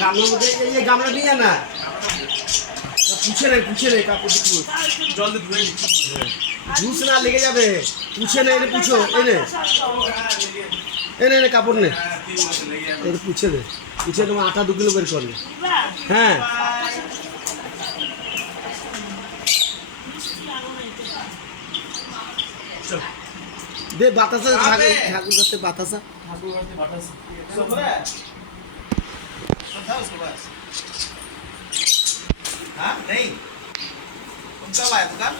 গামলার মধ্যে এই গামলা নিয়ে না পুছে নে কাপড় জল দিয়ে ধুয়ে জুস না লেগে যাবে পুছে নে এনে পুছো এনে কাপড় নে এটা পুছে দে পুছে তোমার আটা 2 কিলো বের করলে হ্যাঁ दे बातासा ठाकुर करते बातासा हाँ नहीं तुम कब आए दुकान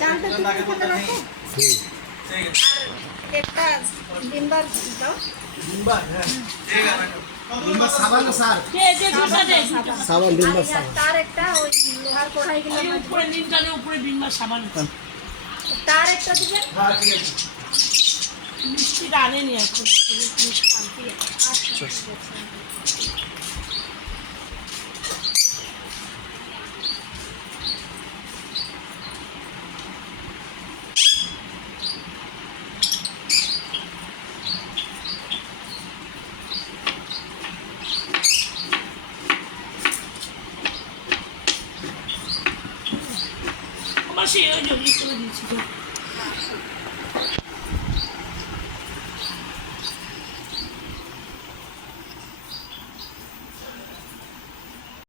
जानते तुम कितना रखो एक दिन बार जाओ बिंबर बिंबर साबान सार साबान बिंबर साबान तार একটা ওই লোহার কড়াই গুলো উপরে নিন জানে উপরে বিনবার সাবান তার একটা দিবেন हाँ ठीक है মিষ্টি আনে নি এখন মিষ্টি আনতে আচ্ছা আমার সেই ওই জমি করে দিয়েছি